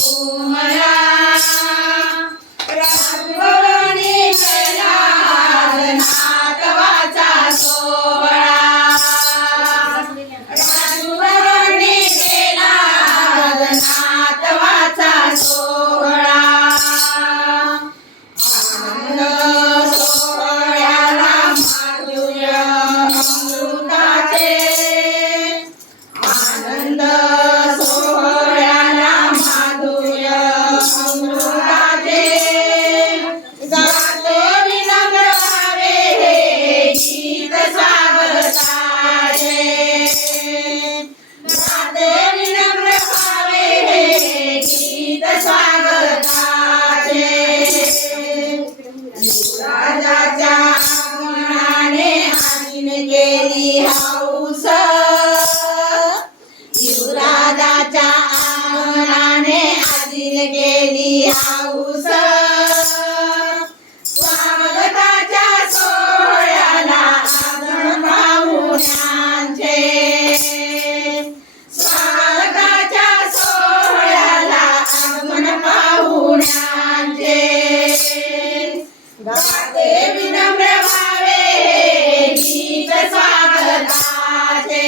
घुमला राजभवनी केला नातवाचा सोहळा राजभवनी केला नातवाचा सोहळा आनंद सोहळ्याला माधुर्य अमृताचे आनंद सोहळ्याला माधुर्य अमृताचे गाते विनम्र भावे हे गीत स्वागताचे गाते विनम्र भावे हे गीत स्वागताचे युवराजाच्या आगमनाने आजीने केली हौस युवराजाच्या आगमनाने आजीने केली हौस स्वागताच्या सोहळ्याला आगमन पाहुण्यांचे स्वागताच्या सोहळ्याला आगमन पाहुण्यांचे गाते विनम्र भावे गीत स्वागताचे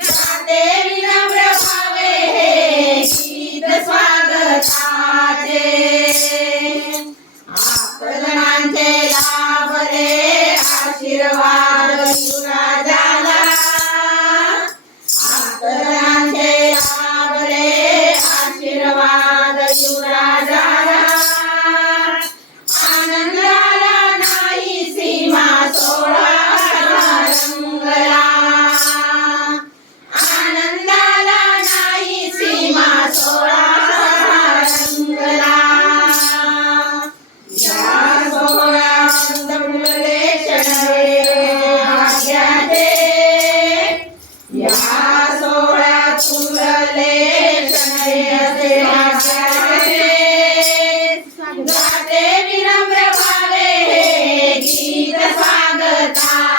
गाते विनम्र भावे गीत स्वागताचे आपजनांचे लाभले आशीर्वाद युवराजाला आपजनांचे लाभले आशीर्वाद युवराजाला आनंदाला नाही सीमा सोहळा रंगला आनंदाला नाही सीमा सोहळा रंगला या सोहळ्यात फुलले शणै भाग्याचे या सोहळ्यात फुलले शणै भाग्याचे गाते विनम्र भावे हे गीत स्वागता